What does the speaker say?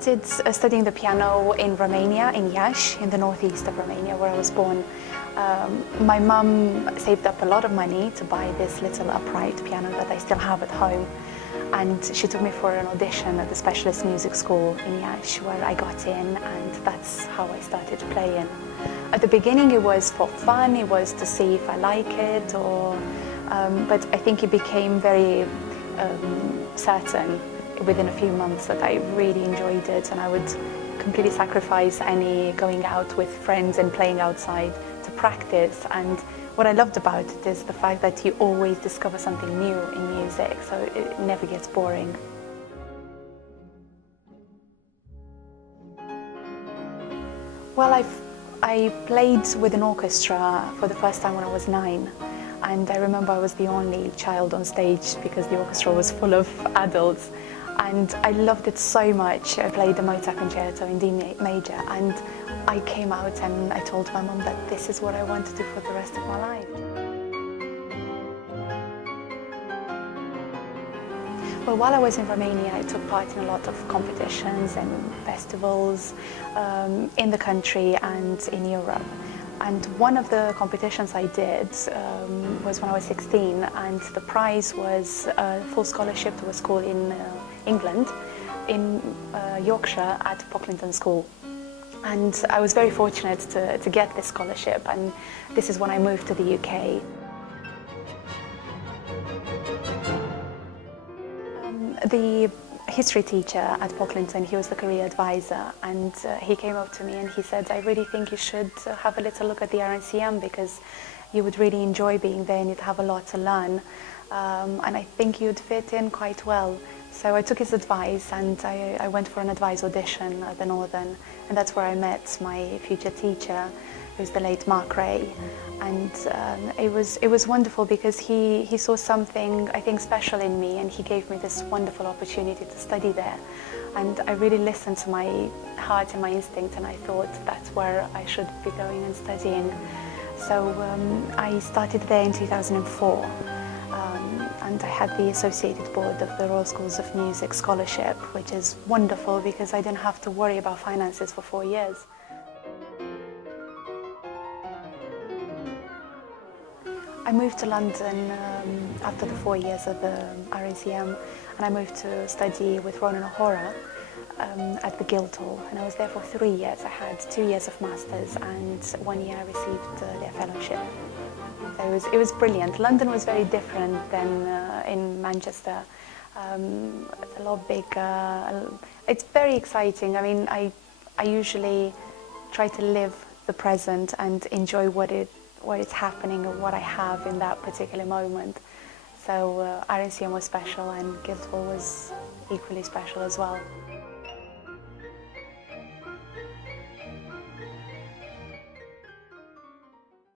started studying the piano in Romania, in Iași, in the northeast of Romania, where I was born. My mum saved up a lot of money to buy this little upright piano that I still have at home. And she took me for an audition at the specialist music school in Iași, where I got in, and that's how I started playing. At the beginning it was for fun, it was to see if I like it, but I think it became very certain within a few months that I really enjoyed it, and I would completely sacrifice any going out with friends and playing outside to practice. And what I loved about it is the fact that you always discover something new in music, so it never gets boring. Well, I played with an orchestra for the first time when I was 9. And I remember I was the only child on stage because the orchestra was full of adults. And I loved it so much. I played the Mozart concerto in D major, and I came out and I told my mum that this is what I want to do for the rest of my life. Well, while I was in Romania, I took part in a lot of competitions and festivals in the country and in Europe. And one of the competitions I did was when I was 16, and the prize was a full scholarship to a school in England, in Yorkshire at Pocklington School. And I was very fortunate to get this scholarship, and this is when I moved to the UK. The history teacher at Pocklington, he was the career advisor, and he came up to me and he said, I really think you should have a little look at the RNCM because you would really enjoy being there and you'd have a lot to learn, and I think you'd fit in quite well. So I took his advice and I went for an advice audition at the Northern, and that's where I met my future teacher, who's the late Mark Ray. And it was wonderful because he saw something, I think, special in me, and he gave me this wonderful opportunity to study there. And I really listened to my heart and my instinct, and I thought that's where I should be going and studying. So I started there in 2004. And I had the Associated Board of the Royal Schools of Music Scholarship, which is wonderful because I didn't have to worry about finances for 4 years. I moved to London after the 4 years of the RNCM, and I moved to study with Ronan O'Hara at the Guildhall, and I was there for 3 years. I had 2 years of masters, and 1 year I received their fellowship. So it was brilliant. London was very different than in Manchester. It's a lot bigger. It's very exciting. I mean, I usually try to live the present and enjoy what is happening and what I have in that particular moment. So RNCM was special, and Guildhall was equally special as well.